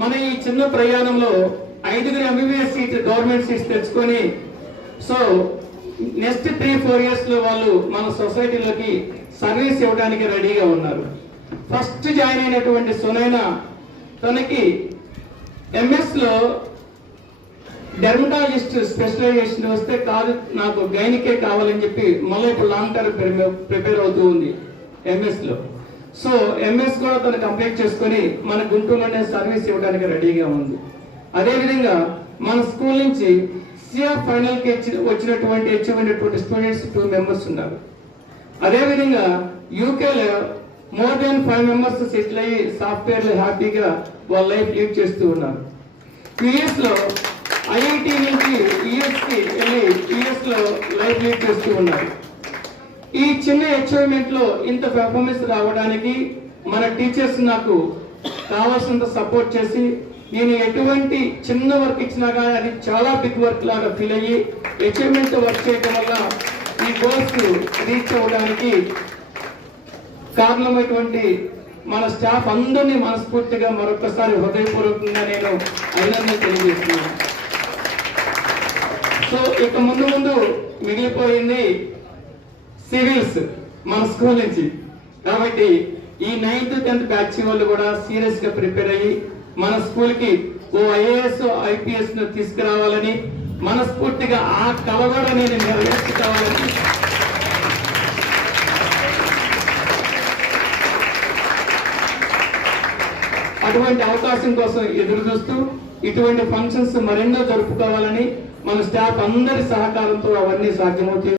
మన ఈ చిన్న ప్రయాణంలో 5 MBBS సీట్ గవర్నమెంట్ సీట్స్ తెచ్చుకొని సో నెక్స్ట్ 3-4 ఇయర్స్ లో వాళ్ళు మన సొసైటీలోకి సర్వీస్ ఇవ్వడానికి రెడీగా ఉన్నారు. ఫస్ట్ జాయిన్ అయినటువంటి సునైన తనకి MS లో డెర్మటాలజిస్ట్ స్పెషలైజేషన్ వస్తే కాదు, నాకు గైనికే కావాలని చెప్పి మళ్ళీ ఇప్పుడు లాంగ్ టర్మ్ ప్రిపేర్ అవుతూ ఉంది MS లో. సో MS కూడా తను కంప్లీట్ చేసుకొని మన గుంటూరులోనే సర్వీస్ ఇవ్వడానికి రెడీగా ఉంది. అదేవిధంగా మన స్కూల్ నుంచి CF ఫైనల్ కి వచ్చినటువంటి స్టూడెంట్స్ 2 మెంబర్స్ ఉన్నారు. అదేవిధంగా యూకేలో మోర్ దాన్ 5 మెంబర్స్ సెటిల్ అయ్యి సాఫ్ట్వేర్ లో హ్యాపీగా వాళ్ళ లైఫ్ లీడ్ చేస్తూ ఉన్నారు. US లో IIT నుంచి US కి వెళ్ళి US లో లైఫ్ లీడ్ చేస్తూ ఉన్నారు. ఈ చిన్న అచీవ్మెంట్ లో ఇంత పెర్ఫార్మెన్స్ రావడానికి మన టీచర్స్ నాకు కావాల్సినంత సపోర్ట్ చేసి, నేను ఎటువంటి చిన్న వర్క్ ఇచ్చినా కానీ అది చాలా బిగ్ వర్క్ లాగా ఫీల్ అయ్యి అచీవ్మెంట్ వర్క్ చేయడం వల్ల ఈ గోల్స్ రీచ్ అవ్వడానికి కారణమైనటువంటి మన స్టాఫ్ అందరినీ మనస్ఫూర్తిగా మరొకసారి హృదయపూర్వకంగా నేను అభినందన తెలియజేస్తున్నాను. సో ఇక ముందు మిగిలిపోయింది సివిల్స్ మన స్కూల్ నుంచి. కాబట్టి ఈ 9th 10th బ్యాచ్ వాళ్ళు కూడా సీరియస్ గా ప్రిపేర్ అయ్యి మన స్కూల్ కి ఓ IAS IPS ను తీసుకురావాలని మనస్ఫూర్తిగా ఆ కల కూడా నేను నెరవేర్చుకోవాలని అటువంటి అవకాశం కోసం ఎదురు చూస్తూ ఇటువంటి ఫంక్షన్స్ మరెన్నో జరుపుకోవాలని మన స్టాఫ్ అందరి సహకారంతో అవన్నీ సాధ్యమవుతాయి.